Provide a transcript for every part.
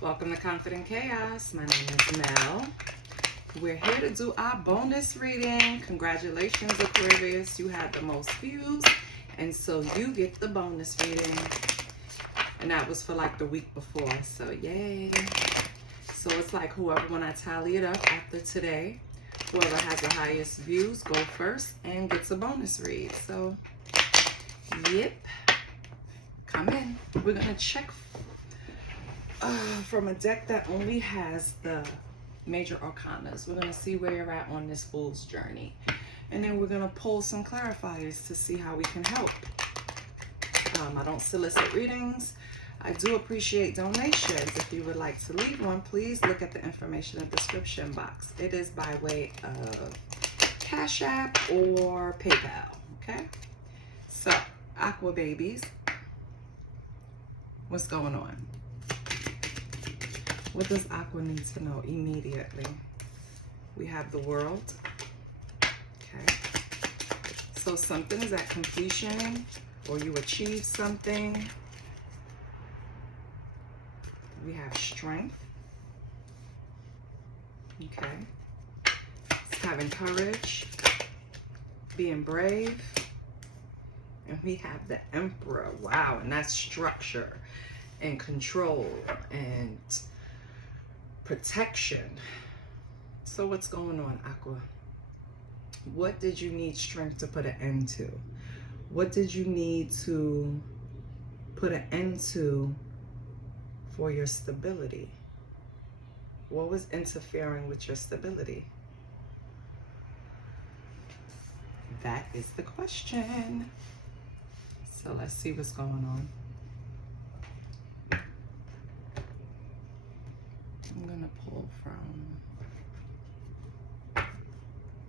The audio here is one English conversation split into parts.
Welcome to Confident Chaos. My name is Mel. We're here to do our bonus reading. Congratulations, Aquarius. You had the most views, and so you get the bonus reading. And that was for like the week before, so yay. So it's like whoever, when I tally it up after today, whoever has the highest views go first and gets a bonus read. So, yep. Come in. We're going to check from a deck that only has the major arcanas. We're going to see where you're at on this fool's journey. And then we're going to pull some clarifiers to see how we can help. I don't solicit readings. I do appreciate donations. If you would like to leave one, please look at the information in the description box. It is by way of Cash App or PayPal, okay? So, Aqua babies, what's going on? What does Aqua need to know immediately? We have the World. Okay. So something is at completion, or you achieve something. We have Strength. Okay. It's having courage, being brave. And we have the Emperor. Wow, and that's structure and control and protection. So what's going on, Aqua? What did you need strength to put an end to? What did you need to put an end to for your stability? What was interfering with your stability? That is the question. So let's see what's going on. I'm gonna pull from,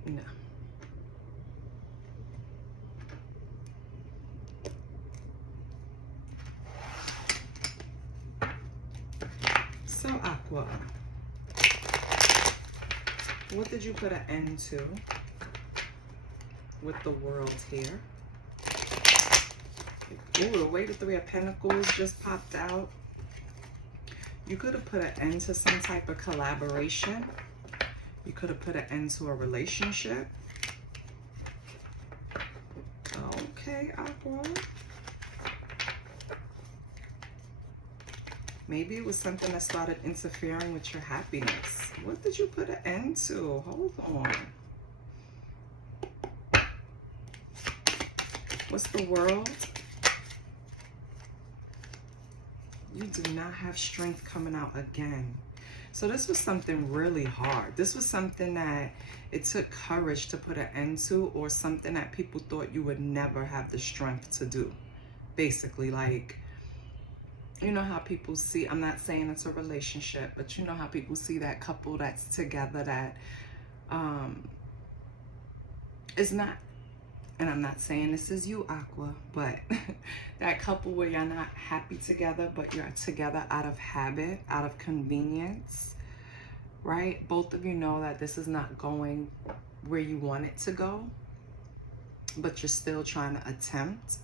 no. So Aqua, what did you put an end to with the World here? Oh, the way the Three of Pentacles just popped out. You could have put an end to some type of collaboration. You could have put an end to a relationship. Okay, Aqua. Maybe it was something that started interfering with your happiness. What did you put an end to? Hold on. What's the World? You do not have strength coming out again. So this was something really hard. This was something that it took courage to put an end to, or something that people thought you would never have the strength to do. Basically, like, you know how people see, I'm not saying it's a relationship, but you know how people see that couple that's together that is not, and I'm not saying this is you, Aqua, but that couple where you're not happy together, but you're together out of habit, out of convenience, right? Both of you know that this is not going where you want it to go, but you're still trying to attempt.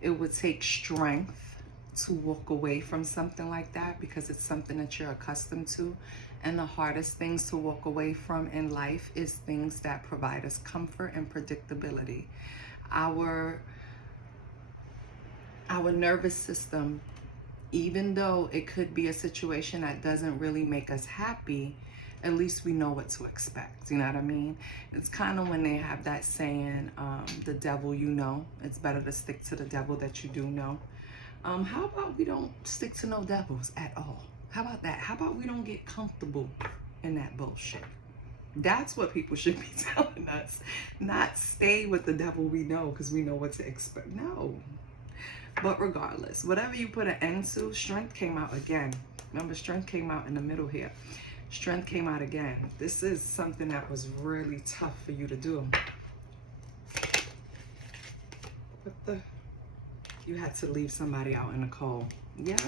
It would take strength to walk away from something like that, because it's something that you're accustomed to. And the hardest things to walk away from in life is things that provide us comfort and predictability. Our nervous system, even though it could be a situation that doesn't really make us happy, at least we know what to expect. You know what I mean? It's kind of when they have that saying, the devil you know. It's better to stick to the devil that you do know. How about we don't stick to no devils at all? How about that? How about we don't get comfortable in that bullshit? That's what people should be telling us. Not stay with the devil we know because we know what to expect. No. But regardless, whatever you put an end to, strength came out again. Remember, strength came out in the middle here. Strength came out again. This is something that was really tough for you to do. What the? You had to leave somebody out in the cold. Yep.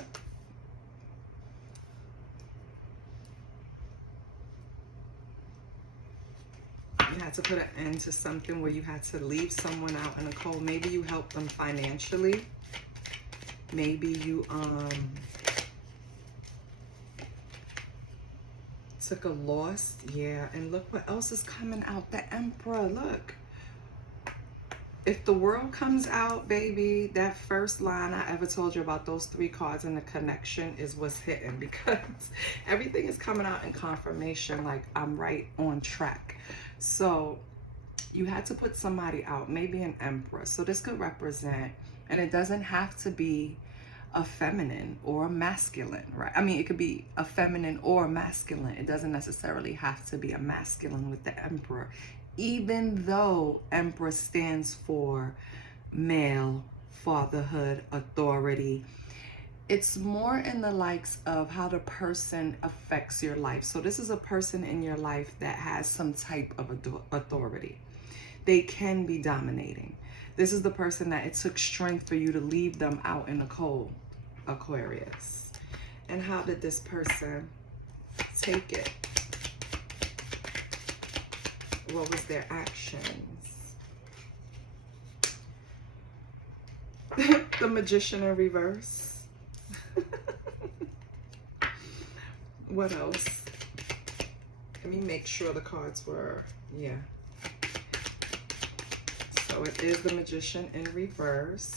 You had to put an end to something where you had to leave someone out in the cold. Maybe you helped them financially. Maybe you Took a loss. Yeah, and look what else is coming out. The Emperor, look. If the world comes out, baby, that first line I ever told you about those 3 cards and the connection is what's hitting, because everything is coming out in confirmation, like I'm right on track. So you had to put somebody out, maybe an Emperor. So this could represent, and it doesn't have to be a feminine or a masculine, right? I mean, it could be a feminine or a masculine. It doesn't necessarily have to be a masculine with the Emperor, even though Emperor stands for male, fatherhood, authority. It's more in the likes of how the person affects your life. So this is a person in your life that has some type of authority. They can be dominating. This is the person that it took strength for you to leave them out in the cold, Aquarius. And how did this person take it? What was their actions? The Magician in reverse. What else? Let me make sure the cards were, yeah. So it is the Magician in reverse.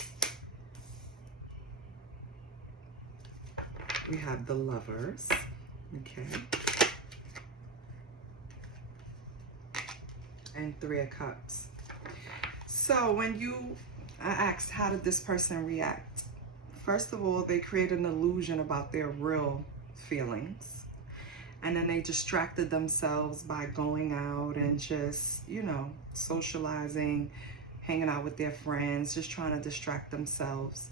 We have the Lovers. Okay. And 3 of Cups. So when I asked, how did this person react? First of all, they created an illusion about their real feelings. And then they distracted themselves by going out and just, you know, socializing, hanging out with their friends, just trying to distract themselves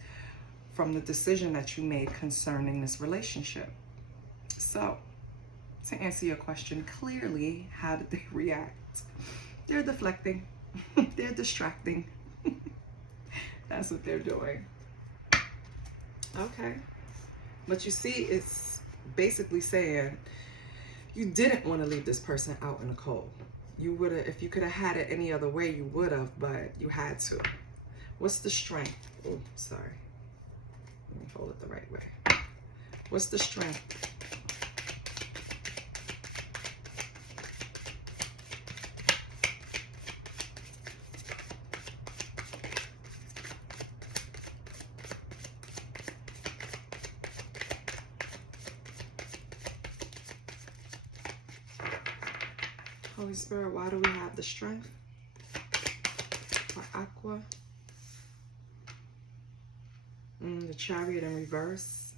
from the decision that you made concerning this relationship. So, to answer your question clearly, how did they react? They're deflecting. They're distracting. That's what they're doing. Okay. But you see, it's basically saying you didn't want to leave this person out in the cold. You would have, if you could have had it any other way, you would have, but you had to. What's the strength? Oh, sorry. Let me hold it the right way. What's the strength? Holy Spirit, why do we have the strength for Aqua? The Chariot in reverse.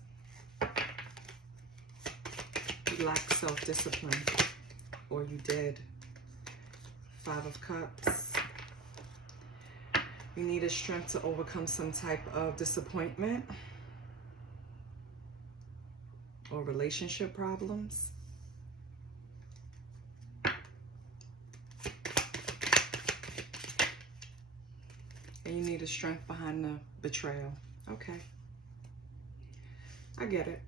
You lack self-discipline, or you did. 5 of Cups. You needed strength to overcome some type of disappointment or relationship problems. And you needed strength behind the betrayal. Okay. I get it.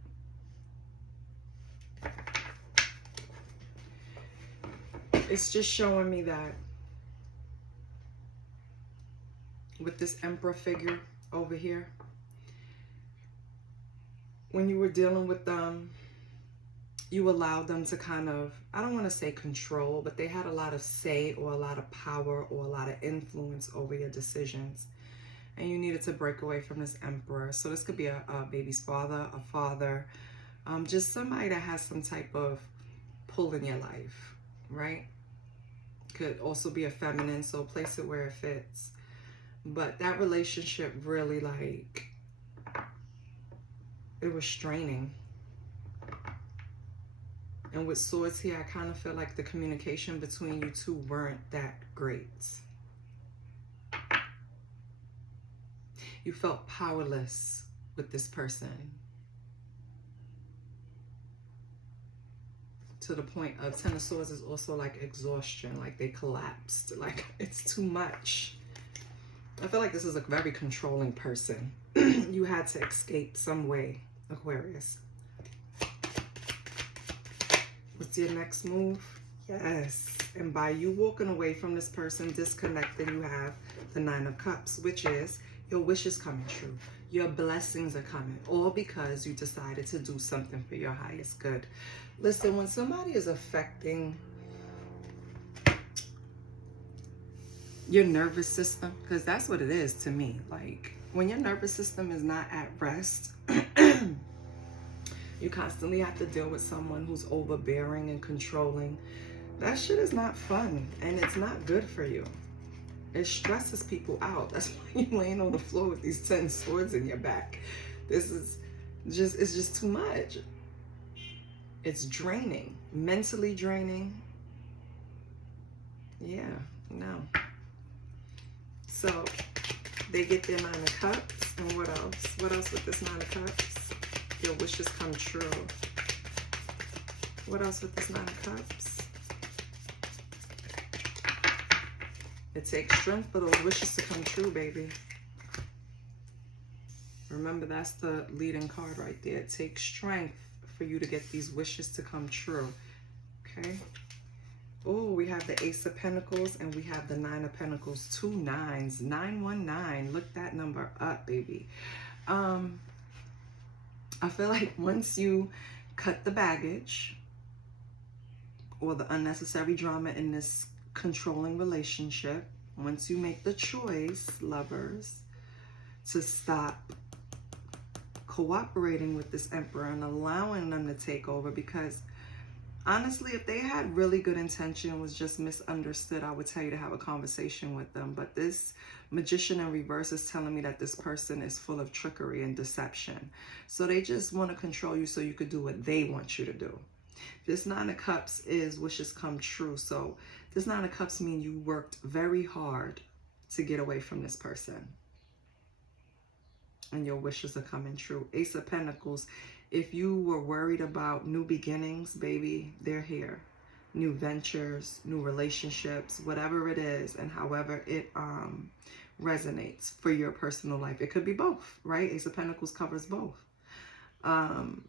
It's just showing me that with this Emperor figure over here, when you were dealing with them, you allowed them to kind of, I don't want to say control, but they had a lot of say or a lot of power or a lot of influence over your decisions. And you needed to break away from this Emperor. So this could be a baby's father, a father, just somebody that has some type of pull in your life, right? Could also be a feminine, so place it where it fits. But that relationship really, like, it was straining. And with Swords here, I kind of feel like the communication between you two weren't that great. You felt powerless with this person. To the point of 10 of Swords is also like exhaustion, like they collapsed, like it's too much. I feel like this is a very controlling person. You had to escape some way, Aquarius. What's your next move? Yes. And by you walking away from this person, disconnecting, you have the 9 of Cups, which is your wish is coming true. Your blessings are coming, all because you decided to do something for your highest good. Listen, when somebody is affecting your nervous system, because that's what it is to me. Like, when your nervous system is not at rest, you constantly have to deal with someone who's overbearing and controlling. That shit is not fun, and it's not good for you. It stresses people out. That's why you're laying on the floor with these 10 swords in your back. This is just, it's just too much. It's draining, mentally draining. Yeah, no. So they get their 9 of Cups, and what else? What else with this 9 of Cups? Your wishes come true. What else with this 9 of Cups? It takes strength for those wishes to come true, baby. Remember, that's the leading card right there. It takes strength for you to get these wishes to come true. Okay? Oh, we have the Ace of Pentacles and we have the 9 of Pentacles. 2 9s. 919. Look that number up, baby. I feel like once you cut the baggage or the unnecessary drama in this controlling relationship, once you make the choice, lovers, to stop cooperating with this Emperor and allowing them to take over, because honestly, if they had really good intention, was just misunderstood, I would tell you to have a conversation with them. But this Magician in reverse is telling me that this person is full of trickery and deception. So they just want to control you so you could do what they want you to do. This 9 of Cups is wishes come true. So this 9 of Cups means you worked very hard to get away from this person. And your wishes are coming true. Ace of Pentacles. If you were worried about new beginnings, baby, they're here. New ventures, new relationships, whatever it is, and however it resonates for your personal life. It could be both, right? Ace of Pentacles covers both. And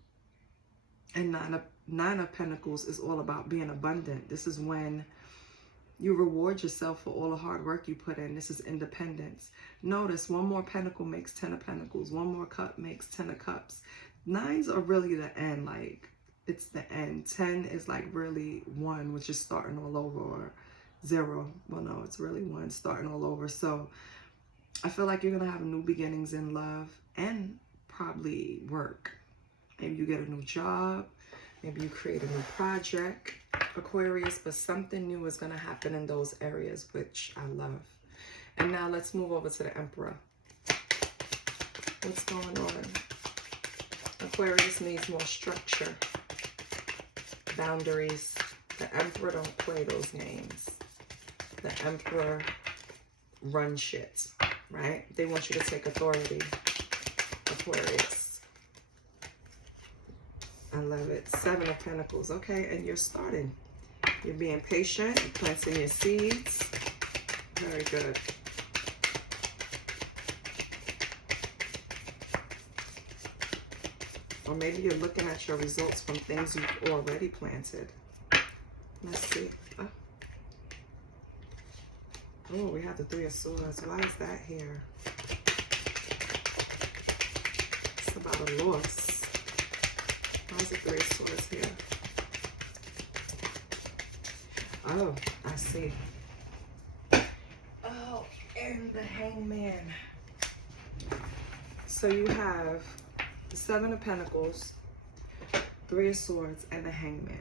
9 of Pentacles is all about being abundant. This is when you reward yourself for all the hard work you put in. This is independence. Notice, one more pentacle makes 10 of Pentacles. One more cup makes 10 of Cups. 9s are really the end. Like, it's the end. 10 is like really 1, which is starting all over, or 0. Well, no, it's really 1, starting all over. So I feel like you're going to have new beginnings in love and probably work. Maybe you get a new job. Maybe you create a new project, Aquarius, but something new is going to happen in those areas, which I love. And now let's move over to the Emperor. What's going on? Aquarius needs more structure, boundaries. The Emperor don't play those games. The Emperor runs shit, right? They want you to take authority, Aquarius. I love it. 7 of Pentacles. Okay, and you're starting. You're being patient. You're planting your seeds. Very good. Or maybe you're looking at your results from things you've already planted. Let's see. Oh, we have the 3 of Swords. Why is that here? It's about a loss. Why is the 3 of Swords here? Oh, I see. Oh, and the Hangman. So you have the 7 of Pentacles, 3 of Swords, and the Hangman.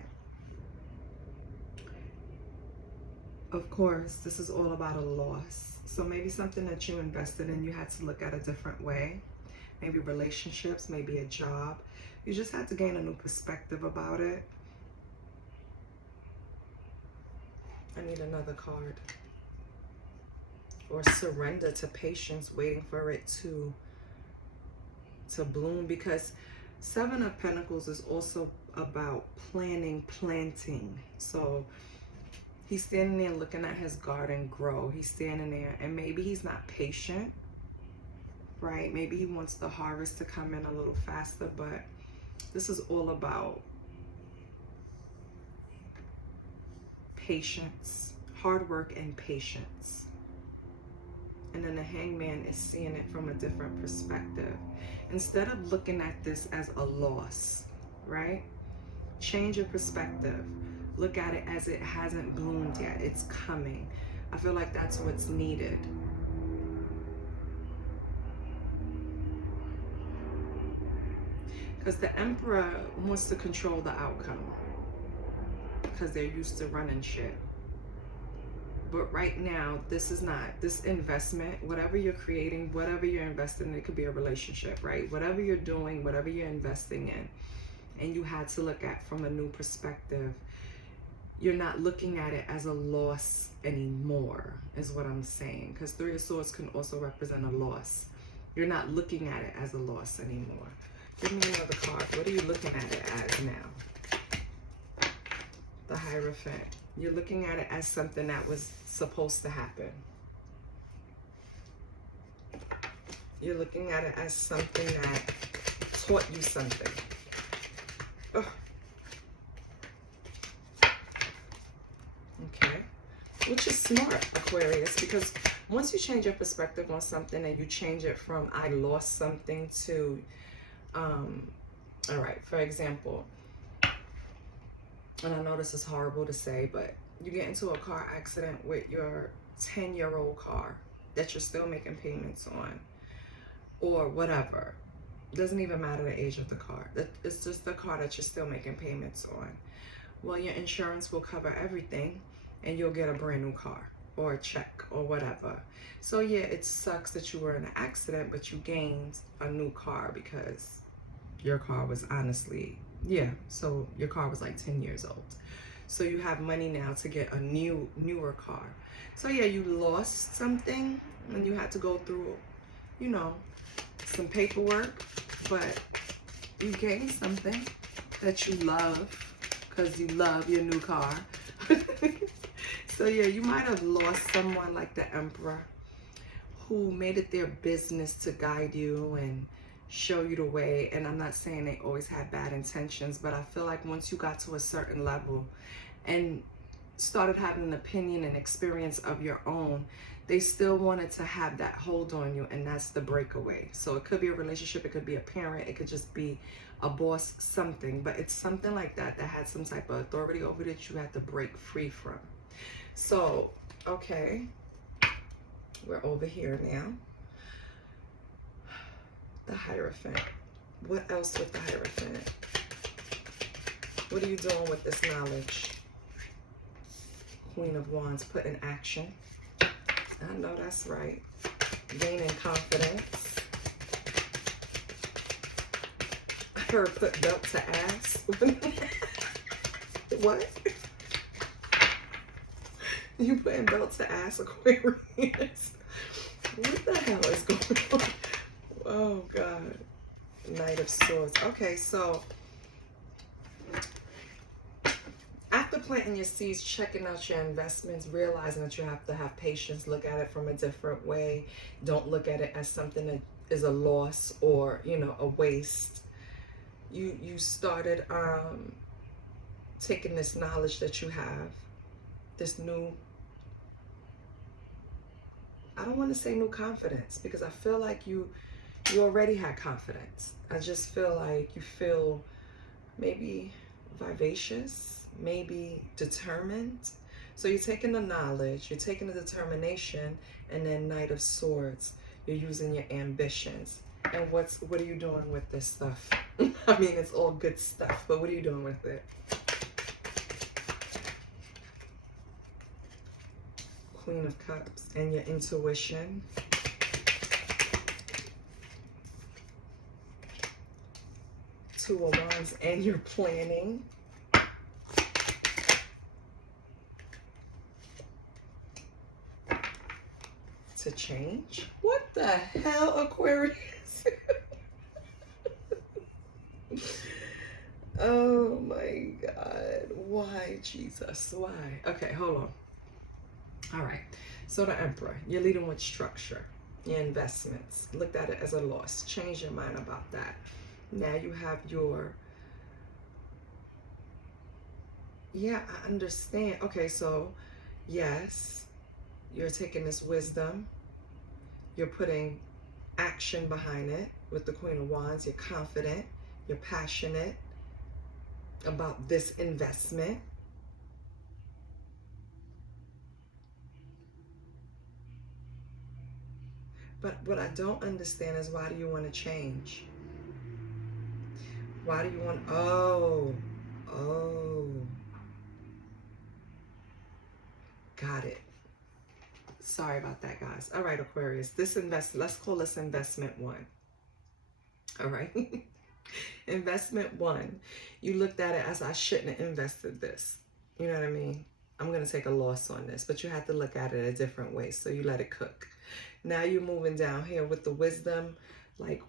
Of course, this is all about a loss. So maybe something that you invested in, you had to look at a different way. Maybe relationships, maybe a job. You just had to gain a new perspective about it. I need another card. Or surrender to patience, waiting for it to bloom. Because 7 of Pentacles is also about planting. So he's standing there looking at his garden grow. He's standing there, and maybe he's not patient, right? Maybe he wants the harvest to come in a little faster, but this is all about patience, hard work and patience. And then the Hangman is seeing it from a different perspective. Instead of looking at this as a loss, right? Change your perspective. Look at it as it hasn't bloomed yet. It's coming. I feel like that's what's needed. Because the Emperor wants to control the outcome. Because they're used to running shit. But right now, this is not, this investment, whatever you're creating, whatever you're investing in, it could be a relationship, right? Whatever you're doing, whatever you're investing in, and you had to look at from a new perspective, you're not looking at it as a loss anymore, is what I'm saying. Because Three of Swords can also represent a loss. You're not looking at it as a loss anymore. Give me another card. What are you looking at it as now? The Hierophant. You're looking at it as something that was supposed to happen. You're looking at it as something that taught you something. Ugh. Okay. Which is smart, Aquarius, because once you change your perspective on something and you change it from I lost something to, all right, for example, and I know this is horrible to say, but you get into a car accident with your 10-year-old car that you're still making payments on, or whatever. It doesn't even matter the age of the car. It's just the car that you're still making payments on. Well, your insurance will cover everything and you'll get a brand new car or a check or whatever. So yeah, it sucks that you were in an accident, but you gained a new car because your car was honestly, yeah, so your car was like 10 years old. So you have money now to get a newer car. So yeah, you lost something and you had to go through, you know, some paperwork, but you gained something that you love because you love your new car. So yeah, you might have lost someone like the Emperor who made it their business to guide you and show you the way. And I'm not saying they always had bad intentions, but I feel like once you got to a certain level and started having an opinion and experience of your own, they still wanted to have that hold on you, and that's the breakaway. So it could be a relationship, it could be a parent, it could just be a boss, something, but it's something like that that had some type of authority over that you had to break free from. So, okay, we're over here now. The Hierophant. What else with the Hierophant? What are you doing with this knowledge? Queen of Wands, put in action. I know that's right. Gaining confidence. I heard put belt to ass. What? You putting belt to ass, Aquarius? What the hell is going on? Oh, God. Knight of Swords. Okay, so after planting your seeds, checking out your investments, realizing that you have to have patience, look at it from a different way. Don't look at it as something that is a loss or, you know, a waste. You started taking this knowledge that you have, this new, I don't want to say new confidence, because I feel like you already had confidence. I just feel like you feel maybe vivacious, maybe determined. So you're taking the knowledge, you're taking the determination, and then Knight of Swords, you're using your ambitions. And what are you doing with this stuff? I mean, it's all good stuff, but what are you doing with it? Queen of Cups and your intuition. Two of Wands and your planning. To change? What the hell, Aquarius? Oh my God. Why, Jesus? Why? Okay, hold on. All right. So the Emperor, you're leading with structure, your investments. Looked at it as a loss. Change your mind about that. Now you have your, yeah, I understand. Okay, so yes, you're taking this wisdom You're putting action behind it with the Queen of Wands. You're confident. You're passionate about this investment. But what I don't understand is, why do you want to change? Why do you want, oh, got it. Sorry about that, guys. All right, Aquarius, let's call this investment one. All right. Investment one. You looked at it as, I shouldn't have invested this. You know what I mean? I'm going to take a loss on this, but you had to look at it a different way. So you let it cook. Now you're moving down here with the wisdom, like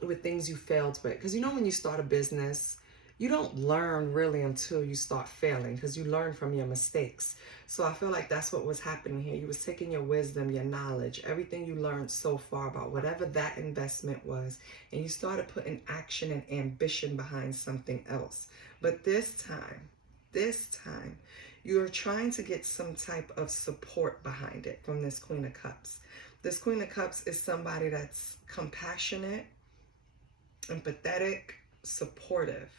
with things you failed with. Because you know, when you start a business, you don't learn really until you start failing, because you learn from your mistakes. So I feel like that's what was happening here. You was taking your wisdom, your knowledge, everything you learned so far about whatever that investment was, and you started putting action and ambition behind something else. But this time, you're trying to get some type of support behind it from this Queen of Cups. This Queen of Cups is somebody that's compassionate, empathetic, supportive.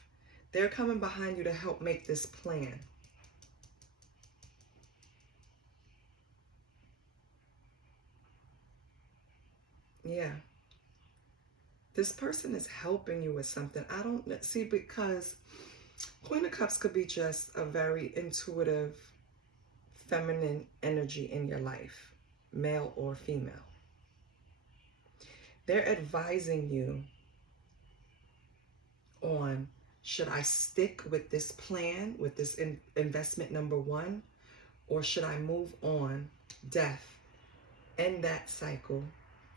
They're coming behind you to help make this plan. Yeah. This person is helping you with something. I don't see, because Queen of Cups could be just a very intuitive, feminine energy in your life, male or female. They're advising you on, should I stick with this plan, with this investment number one, or should I move on, death, end that cycle,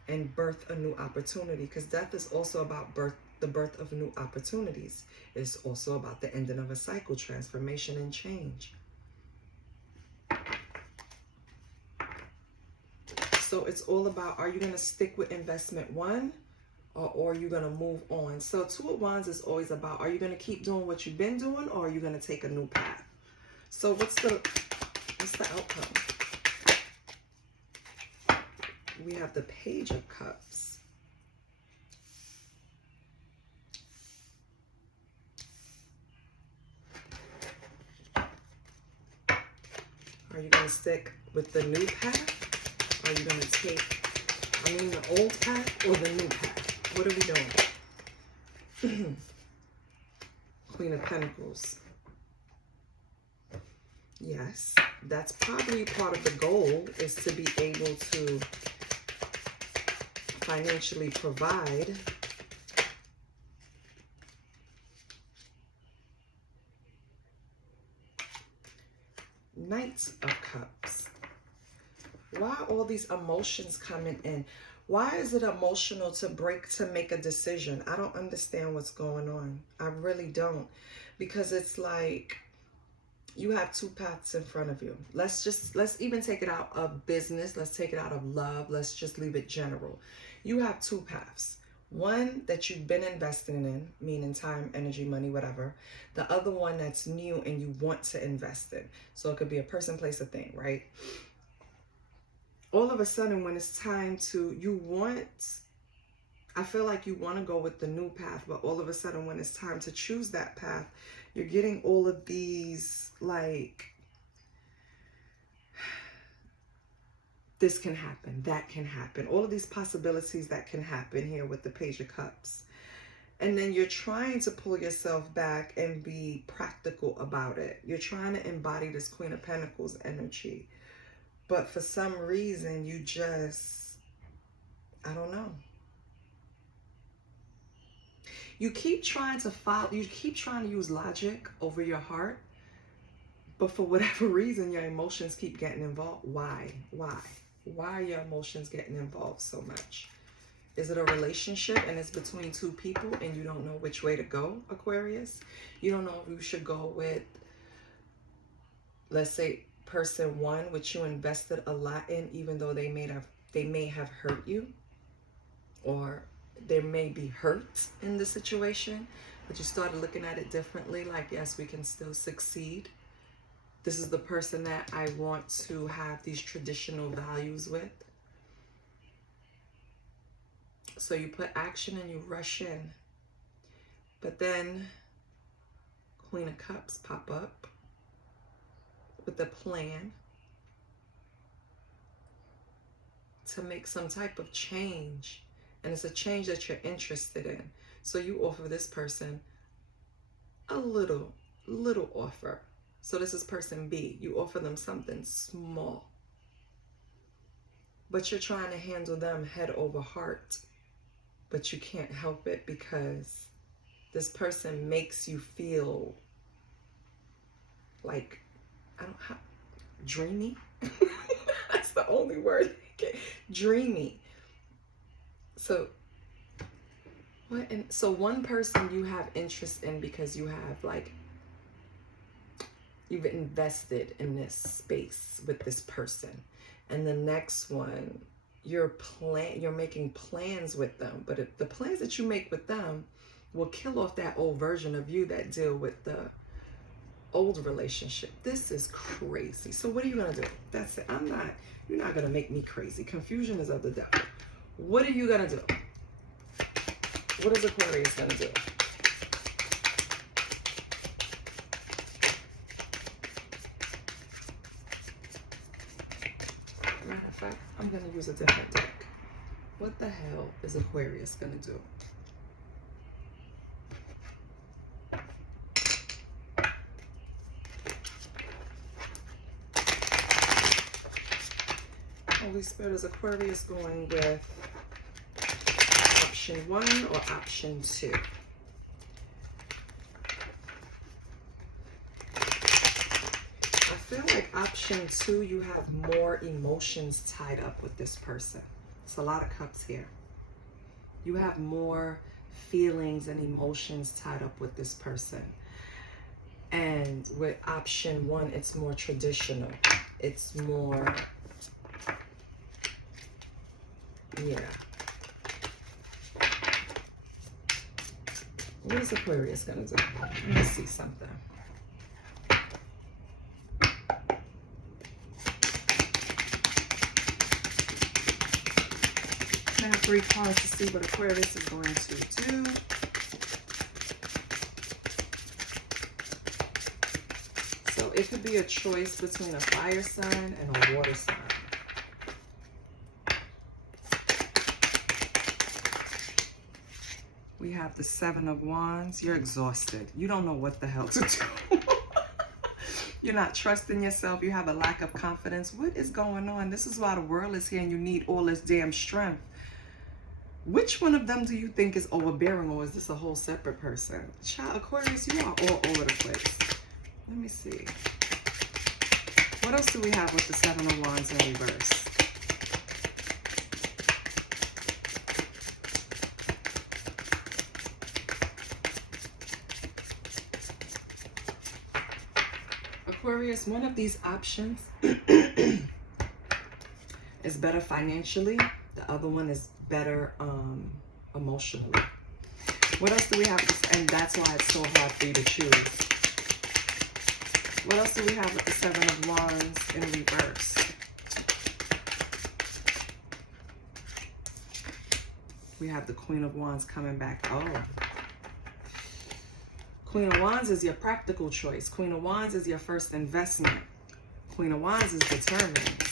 and birth a new opportunity? Because death is also about the birth of new opportunities. It's also about the ending of a cycle, transformation and change. So it's all about, are you going to stick with investment one, or are you going to move on? So Two of Wands is always about, are you going to keep doing what you've been doing, or are you going to take a new path? So what's the outcome? We have the Page of Cups. Are you going to stick with the new path? Are you going to take, the old path or the new path? What are we doing? Queen of Pentacles. Yes, that's probably part of the goal, is to be able to financially provide. Knight of Cups. Why are all these emotions coming in? Why is it emotional to make a decision? I don't understand what's going on. I really don't. Because it's like, you have two paths in front of you. Let's even take it out of business. Let's take it out of love. Let's just leave it general. You have two paths. One that you've been investing in, meaning time, energy, money, whatever. The other one that's new and you want to invest in. So it could be a person, place, a thing, right? All of a sudden, when it's time to, I feel like you want to go with the new path, but all of a sudden when it's time to choose that path, you're getting all of these, like, this can happen, that can happen, all of these possibilities that can happen here with the Page of Cups. And then you're trying to pull yourself back and be practical about it. You're trying to embody this Queen of Pentacles energy. But for some reason, you just, I don't know. You keep trying to use logic over your heart, but for whatever reason, your emotions keep getting involved. Why? Why are your emotions getting involved so much? Is it a relationship and it's between two people and you don't know which way to go, Aquarius? You don't know if you should go with, let's say, person one, which you invested a lot in, even though they may have hurt you, or there may be hurt in the situation, but you started looking at it differently, like, yes, we can still succeed. This is the person that I want to have these traditional values with. So you put action and you rush in. But then Queen of Cups pop up with a plan to make some type of change. And it's a change that you're interested in. So you offer this person a little offer. So this is person B. You offer them something small. But you're trying to handle them head over heart. But you can't help it because this person makes you feel like, dreamy. That's the only word. Dreamy. So what? And so one person you have interest in because you have like, you've invested in this space with this person. And the next one, you're making plans with them. But if the plans that you make with them will kill off that old version of you that deal with the old relationship. This is crazy. So what are you gonna do? That's it. You're not gonna make me crazy. Confusion is of the devil. What are you gonna do? What is Aquarius gonna do? Matter of fact, I'm gonna use a different deck. What the hell is Aquarius gonna do? Holy Spirit, is Aquarius going with option 1 or option 2? I feel like option 2, you have more emotions tied up with this person. It's a lot of cups here. You have more feelings and emotions tied up with this person. And with option 1, it's more traditional. It's more, yeah. What is Aquarius gonna do? Let me see something. I have 3 cards to see what Aquarius is going to do. So it could be a choice between a fire sign and a water sign. We have the 7 of Wands. You're exhausted. You don't know what the hell to do. You're not trusting yourself. You have a lack of confidence. What is going on? This is why the world is here and you need all this damn strength. Which one of them do you think is overbearing, or is this a whole separate person? Child, Aquarius, you are all over the place. Let me see. What else do we have with the 7 of Wands in reverse? Aquarius, one of these options is better financially. The other one is better emotionally. What else do we have? And that's why it's so hard for you to choose. What else do we have with the 7 of Wands in reverse? We have the Queen of Wands coming back. Oh. Queen of Wands is your practical choice. Queen of Wands is your first investment. Queen of Wands is determined.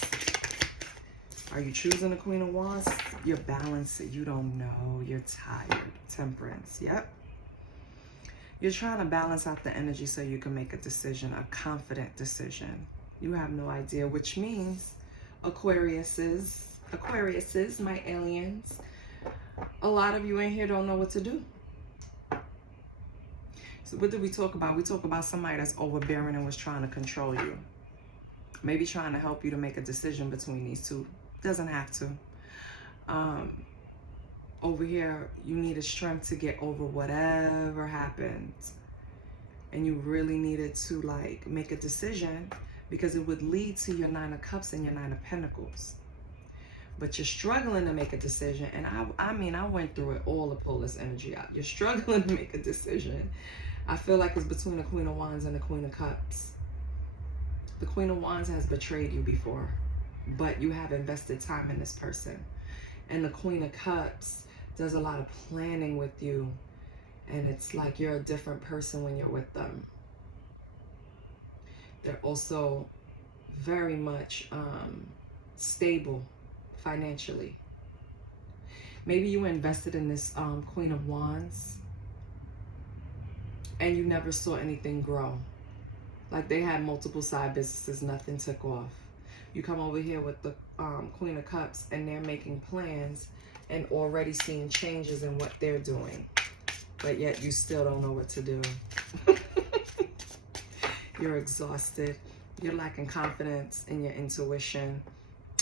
Are you choosing the Queen of Wands? You're balanced. You don't know. You're tired. Temperance. Yep. You're trying to balance out the energy so you can make a decision, a confident decision. You have no idea, which means Aquariuses, my aliens, a lot of you in here don't know what to do. So what did we talk about? We talk about somebody that's overbearing and was trying to control you. Maybe trying to help you to make a decision between these two. Doesn't have to. Over here, you needed strength to get over whatever happened. And you really needed to like make a decision because it would lead to your 9 of Cups and your 9 of Pentacles. But you're struggling to make a decision. And I mean, I went through it all to pull this energy out. You're struggling to make a decision. I feel like it's between the Queen of Wands and the Queen of Cups. The Queen of Wands has betrayed you before, but you have invested time in this person. And the Queen of Cups does a lot of planning with you, and it's like you're a different person when you're with them. They're also very much stable financially. Maybe you invested in this Queen of Wands and you never saw anything grow. Like they had multiple side businesses, nothing took off. You come over here with the Queen of Cups and they're making plans and already seeing changes in what they're doing. But yet you still don't know what to do. You're exhausted. You're lacking confidence in your intuition.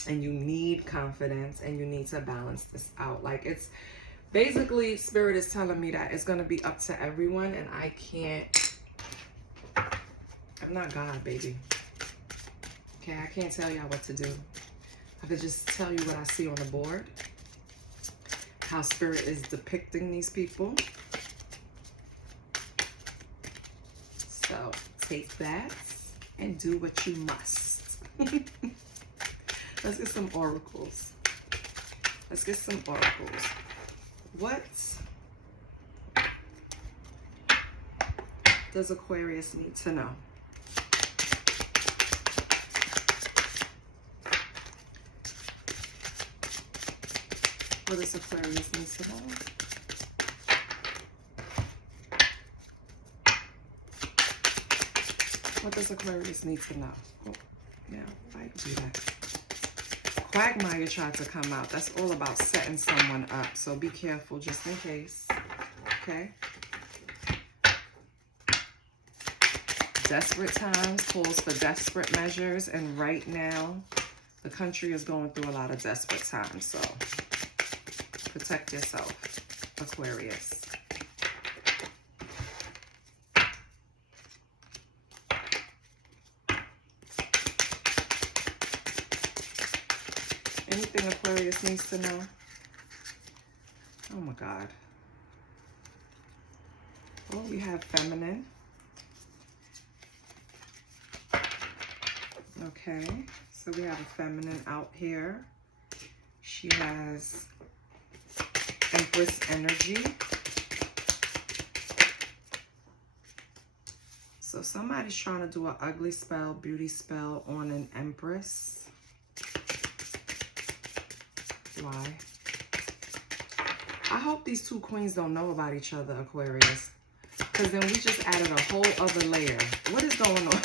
And you need confidence and you need to balance this out. Like it's basically, Spirit is telling me that it's going to be up to everyone, and I can't, I'm not God, baby. Okay, I can't tell y'all what to do. I could just tell you what I see on the board, how Spirit is depicting these people. So take that and do what you must. Let's get some oracles. Let's get some oracles. What does Aquarius need to know? What does Aquarius need to know? What does Aquarius need to know? Oh, yeah, I do that. Quagmire tried to come out. That's all about setting someone up. So be careful just in case. Okay? Desperate times calls for desperate measures. And right now, the country is going through a lot of desperate times. So protect yourself, Aquarius. Anything Aquarius needs to know? Oh my God. Well, we have feminine. Okay, so we have a feminine out here. She has Empress energy. So somebody's trying to do an ugly spell, beauty spell on an Empress. Why? I hope these two queens don't know about each other, Aquarius. Because then we just added a whole other layer. What is going on?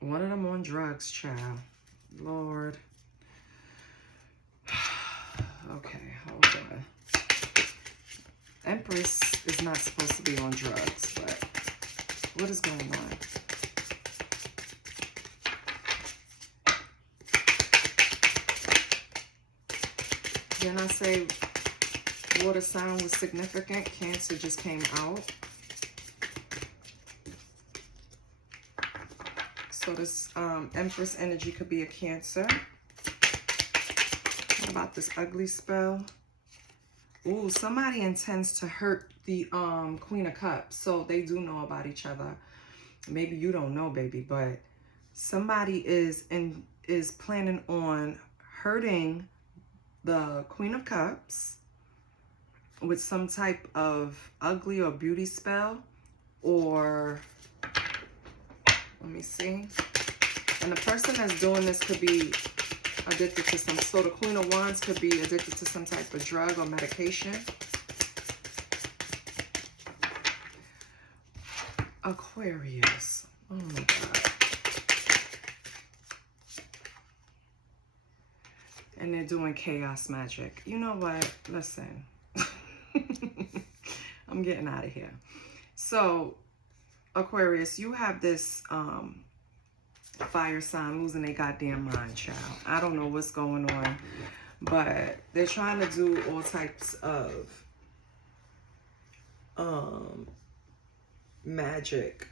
One of them on drugs, child. Lord. Okay, hold on. Empress is not supposed to be on drugs, but what is going on? Didn't I say water sign was significant? Cancer just came out. So this Empress energy could be a Cancer. What about this ugly spell? Ooh, somebody intends to hurt the Queen of Cups. So they do know about each other. Maybe you don't know, baby, but somebody is planning on hurting the Queen of Cups with some type of ugly or beauty spell, or let me see. And the person that's doing this could be addicted to some, so the Queen of Wands could be addicted to some type of drug or medication. Aquarius. Oh my God. And they're doing chaos magic. You know what? Listen. I'm getting out of here. So, Aquarius, you have this fire sign losing their goddamn mind, child. I don't know what's going on, but they're trying to do all types of magic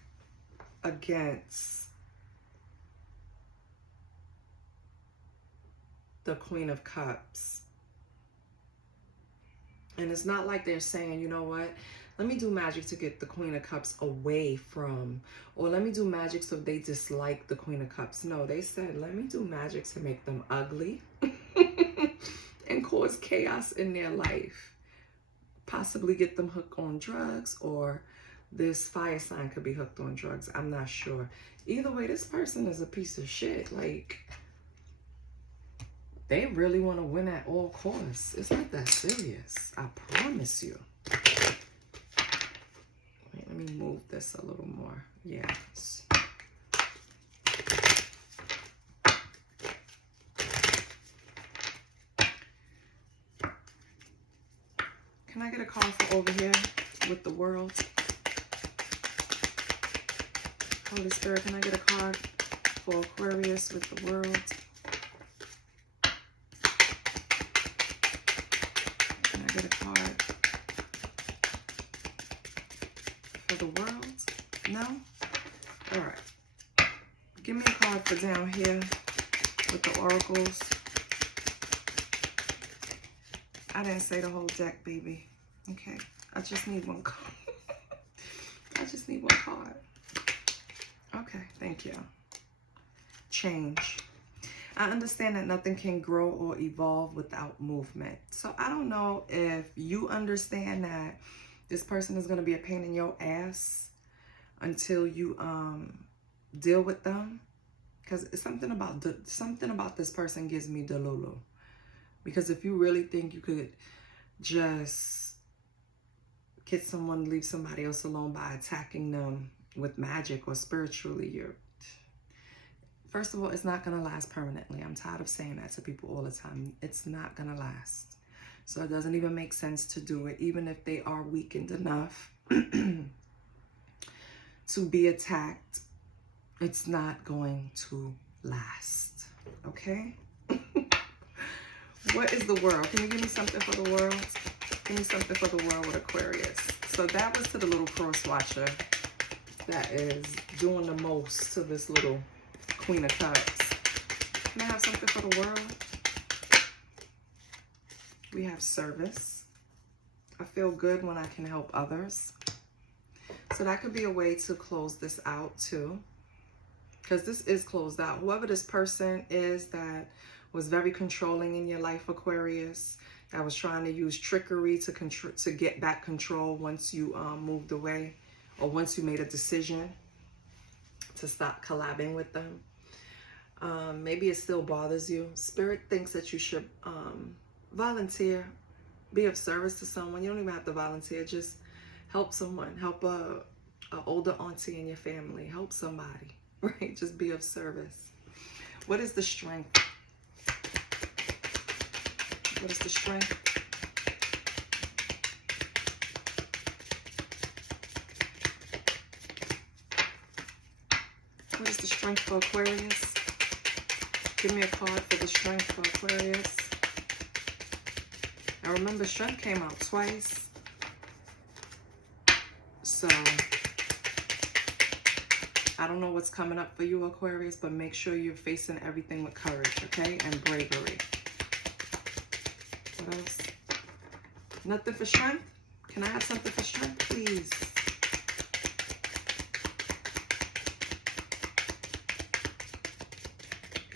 against the Queen of Cups. And it's not like they're saying, you know what, let me do magic to get the Queen of Cups away from, or let me do magic so they dislike the Queen of Cups. No, they said, let me do magic to make them ugly. and cause chaos in their life. Possibly get them hooked on drugs, or this fire sign could be hooked on drugs. I'm not sure. Either way, this person is a piece of shit. Like, they really want to win at all costs. It's not that serious. I promise you. Wait, let me move this a little more. Yes. Can I get a card for over here with the world? Holy Spirit, can I get a card for Aquarius with the world? Can I get a card for the world? No? All right. Give me a card for down here with the oracles. I didn't say the whole deck, baby. Okay. I just need one card. I just need one card. Okay. Thank you. Change. I understand that nothing can grow or evolve without movement. So I don't know if you understand that this person is going to be a pain in your ass until you deal with them. Because something about this person gives me delulu. Because if you really think you could just get someone, leave somebody else alone by attacking them with magic or spiritually, first of all, it's not going to last permanently. I'm tired of saying that to people all the time. It's not going to last. So it doesn't even make sense to do it, even if they are weakened enough to be attacked. It's not going to last. Okay? What is the world? Can you give me something for the world? Give me something for the world with Aquarius. So that was to the little cross watcher that is doing the most to this little Queen of Cups. Can I have something for the world? We have service. I feel good when I can help others. So that could be a way to close this out too. Because this is closed out. Whoever this person is that was very controlling in your life, Aquarius, that was trying to use trickery to get back control once you moved away, or once you made a decision to stop collabing with them. Maybe it still bothers you. Spirit thinks that you should volunteer, be of service to someone. You don't even have to volunteer. Just help someone. Help a older auntie in your family. Help somebody, right? Just be of service. What is the strength? What is the strength? What is the strength for Aquarius? Give me a card for the strength for Aquarius. Now remember, strength came out twice. So I don't know what's coming up for you, Aquarius, but make sure you're facing everything with courage, okay? And bravery. What else? Nothing for strength? Can I have something for strength, please?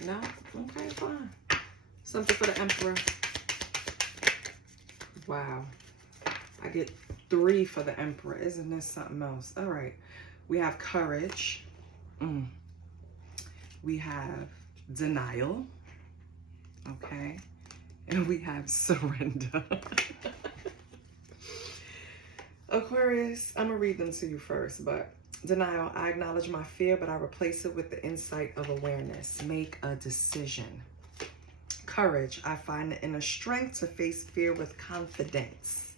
No? Okay, fine. Something for the Emperor. Wow. I get 3 for the Emperor. Isn't this something else? All right. We have courage. We have denial. Okay. And we have surrender. Aquarius, I'm going to read them to you first, but denial, I acknowledge my fear, but I replace it with the insight of awareness. Make a decision. Courage, I find the inner strength to face fear with confidence.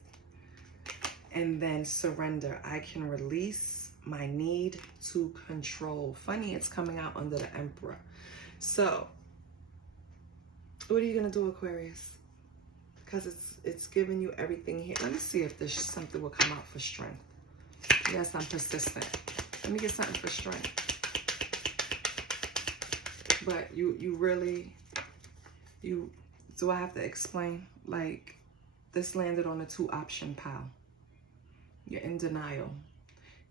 And then surrender, I can release my need to control. Funny, it's coming out under the Emperor. So, what are you going to do, Aquarius? Because it's giving you everything here. Let me see if there's something will come out for strength. Yes, I'm persistent. Let me get something for strength. But you really, do I have to explain? Like, this landed on a 2-option pile. You're in denial.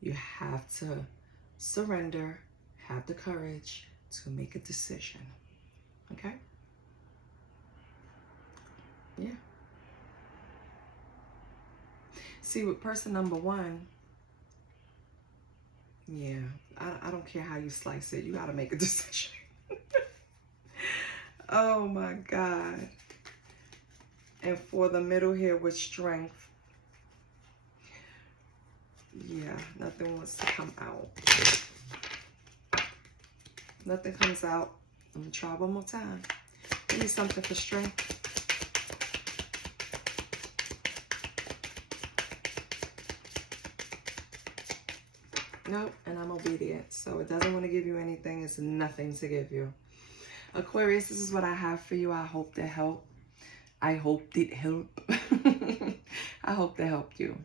You have to surrender, have the courage to make a decision. Okay? Yeah. See, with person number one, yeah, I don't care how you slice it. You got to make a decision. Oh my God. And for the middle here with strength, yeah, nothing wants to come out. Nothing comes out. I'm going to try one more time. Give me something for strength. Nope, and I'm obedient. So it doesn't want to give you anything. It's nothing to give you. Aquarius, this is what I have for you. I hope to help. I hope it helped. I hope to help you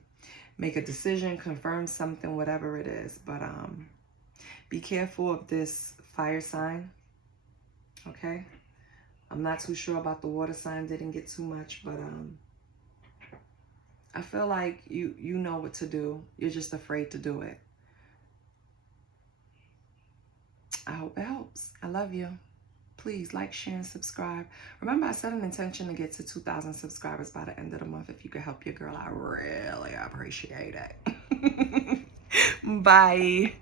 make a decision, confirm something, whatever it is. But be careful of this fire sign. Okay? I'm not too sure about the water sign. Didn't get too much, but I feel like you know what to do. You're just afraid to do it. I hope it helps. I love you. Please like, share, and subscribe. Remember, I set an intention to get to 2,000 subscribers by the end of the month. If you could help your girl, I really appreciate it. Bye.